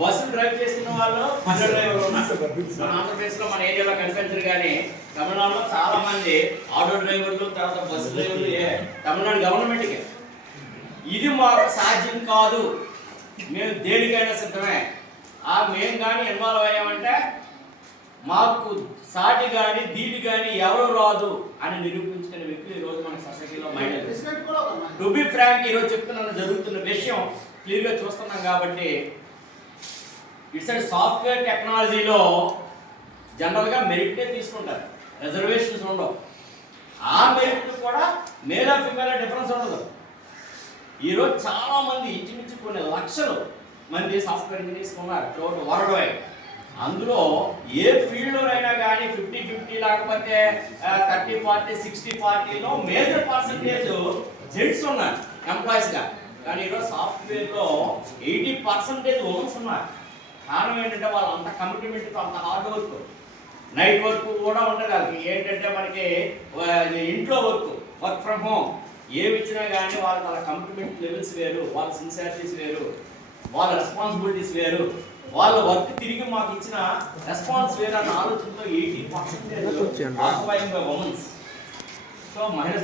బస్సులు డ్రైవ్ చేస్తున్న వాళ్ళు మన ఆంధ్రప్రదేశ్ లో మన ఏరియాలో కనిపించరు కానీ తమిళనాడులో చాలా మంది ఆటో డ్రైవర్లు తర్వాత బస్సు డ్రైవర్లు తమిళనాడు గవర్నమెంట్కి ఇది మాకు సాధ్యం కాదు, మేము దేనికైనా సిద్ధమే. మేము కానీ ఇన్వాల్వ్ అయ్యామంటే మాకు సాటి కానీ దీటి కానీ ఎవరు రాదు అని నిరూపించుకునే వ్యక్తులు ఈరోజు మన సొసైటీలో మైండ్. టు బి ఫ్రాంక్ ఈరోజు చెప్తున్న జరుగుతున్న విషయం క్లియర్గా చూస్తున్నాం కాబట్టి ఇట్స్ అండ్ సాఫ్ట్వేర్ టెక్నాలజీలో జనరల్గా మెరిట్నే తీసుకుంటారు, రిజర్వేషన్స్ ఉండవు. ఆ మెరిట్ కూడా మేల్ ఆఫ్ ఫీమేల్ డిఫరెన్స్ ఉండదు. ఈరోజు చాలా మంది ఇంచుమించు కొన్ని లక్షలు మంది సాఫ్ట్వేర్ ఇంజనీర్స్ ఉన్నారు త్రూఅవుట్ వరల్డ్ వైడ్. అందులో ఏ ఫీల్డ్లోనైనా కానీ 50-50 లేకపోతే 30-40 60-40లో మేజర్ పర్సంటేజ్ జెంట్స్ ఉన్నారు ఎంప్లాయీస్గా. కానీ ఈరోజు సాఫ్ట్వేర్లో 80% ఉమెన్స్ ఉన్నారు. కారణం ఏంటంటే వాళ్ళు అంత కమిట్మెంట్తో అంత హార్డ్ వర్క్, నైట్ వర్క్ కూడా ఉంటుంది వాళ్ళకి. ఏంటంటే మనకి ఇంట్లో వర్క్ ఫ్రమ్ హోమ్ ఏమి ఇచ్చినా కానీ వాళ్ళకి వాళ్ళ కమిట్మెంట్ లెవెల్స్ వేరు, వాళ్ళ సిన్సియారిటీస్ వేరు, వాళ్ళ రెస్పాన్సిబిలిటీస్ వేరు, వాళ్ళ వర్క్ తిరిగి మాకు ఇచ్చిన రెస్పాన్స్ వేరు అన్న ఆలోచనతో 80% ఆక్యుపైయింగ్ బై ఉమెన్స్. సో మహిళ